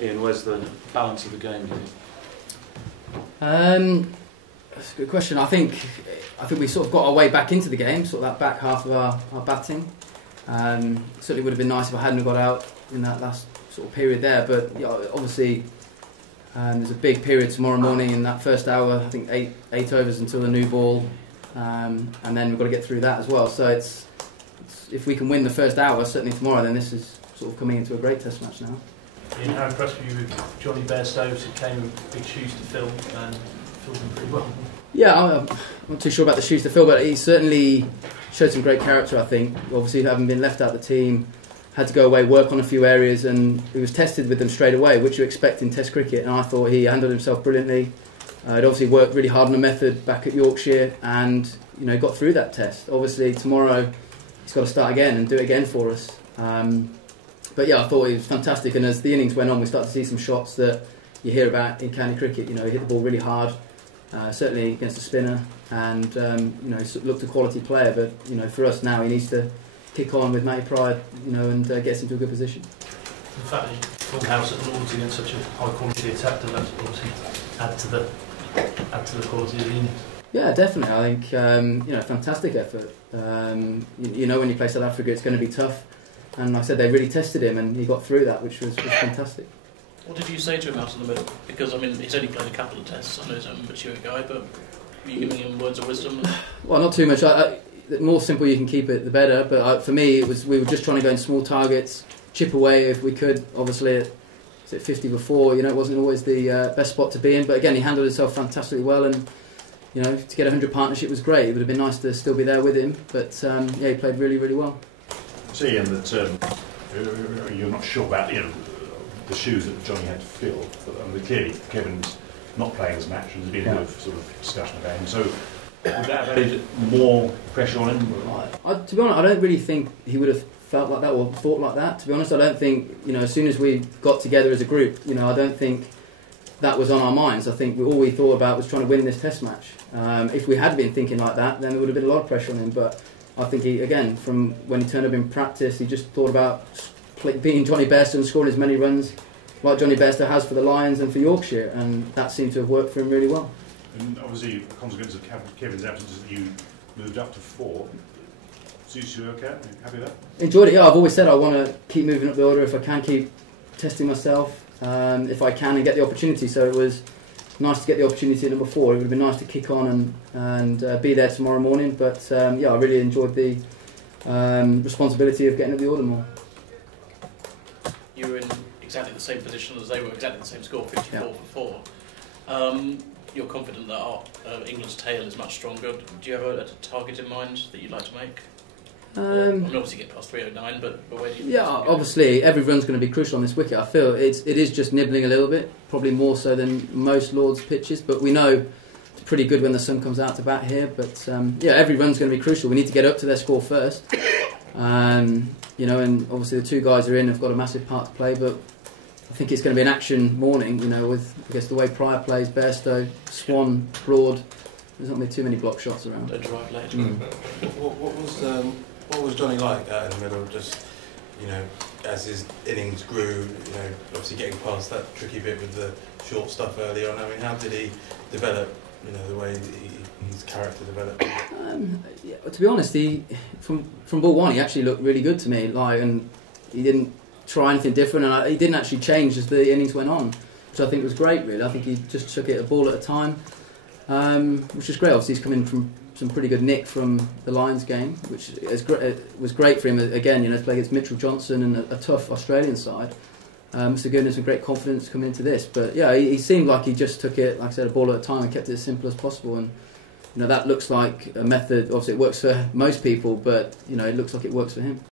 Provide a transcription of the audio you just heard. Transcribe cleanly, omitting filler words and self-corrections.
Ian, where's the balance of the game, do you think? That's a good question. I think we sort of got our way back into the game, sort of that back half of our batting. Certainly would have been nice if I hadn't got out in that last sort of period there, but obviously there's a big period tomorrow morning in that first hour. I think eight overs until the new ball, and then we've got to get through that as well. So it's if we can win the first hour, certainly tomorrow, then this is sort of coming into a great test match now. Ian, how impressed were you with Johnny Bairstow's? It came with big shoes to fill and filled them pretty well. Yeah, I'm not too sure about the shoes to fill, but he certainly showed some great character, I think. Obviously, having been left out of the team, had to go away, work on a few areas, and he was tested with them straight away, which you expect in Test cricket, and I thought he handled himself brilliantly. He'd obviously worked really hard on the method back at Yorkshire, and got through that test. Obviously, tomorrow he's got to start again and do it again for us. But yeah, I thought he was fantastic, and as the innings went on, we started to see some shots that you hear about in county cricket. He hit the ball really hard, certainly against a spinner, and looked a quality player. But for us now, he needs to kick on with Matty Pride, and get us into a good position. The fact that you full house at Lords against such a high quality attack, does that obviously add to the quality of the innings? Yeah, definitely. I think fantastic effort. When you play South Africa, it's going to be tough. And like I said, they really tested him, and he got through that, which was fantastic. What did you say to him out in the middle? Because, he's only played a couple of tests. I know he's a mature guy, but were you giving him words of wisdom? Well, not too much. The more simple you can keep it, the better. But for me, we were just trying to go in small targets, chip away if we could. Obviously, at 50 before, it wasn't always the best spot to be in. But again, he handled himself fantastically well, and to get a 100 partnership was great. It would have been nice to still be there with him. But he played really, really well. See, Ian, that you're not sure about the shoes that Johnny had to fill. But, clearly, Kevin's not playing this match, and there's been a bit of sort of discussion about him. So, would that have added more pressure on him? To be honest, I don't really think he would have felt like that or thought like that. To be honest, I don't think as soon as we got together as a group, I don't think that was on our minds. I think all we thought about was trying to win this Test match. If we had been thinking like that, then there would have been a lot of pressure on him. But I think he, again, from when he turned up in practice, he just thought about beating Johnny Bairstow and scoring as many runs like Johnny Bairstow has for the Lions and for Yorkshire, and that seemed to have worked for him really well. And obviously, the consequence of Kevin's absence is that you moved up to 4. Suits you okay? Are you happy with that? Enjoyed it, yeah. I've always said I want to keep moving up the order if I can, keep testing myself if I can and get the opportunity. So it was nice to get the opportunity at number 4. It would have been nice to kick on and be there tomorrow morning. But I really enjoyed the responsibility of getting up the order more. You were in exactly the same position as they were, exactly the same score, 54 for 4. You're confident that England's tail is much stronger. Do you have a target in mind that you'd like to make? Obviously get past 309, but where do you? Yeah, obviously every run's going to be crucial on this wicket. I feel it is just nibbling a little bit, probably more so than most Lords pitches. But we know it's pretty good when the sun comes out to bat here. But every run's going to be crucial. We need to get up to their score first. And obviously the 2 guys are in have got a massive part to play. But I think it's going to be an action morning. With the way Pryor plays, Bairstow, Swan, Broad. There's not going to be too many block shots around. Don't drive late. What was Johnny like out in the middle? Just as his innings grew, obviously getting past that tricky bit with the short stuff early on. How did he develop? The way his character developed. To be honest, from ball 1, he actually looked really good to me. And he didn't try anything different, and he didn't actually change as the innings went on, which I think was great. Really, I think he just took it a ball at a time, which is great. Obviously, he's coming from some pretty good nick from the Lions game, which was great for him again. To play against Mitchell Johnson and a tough Australian side. Must have given him some great confidence coming into this. But he seemed like he just took it, like I said, a ball at a time and kept it as simple as possible. And that looks like a method. Obviously, it works for most people, but it looks like it works for him.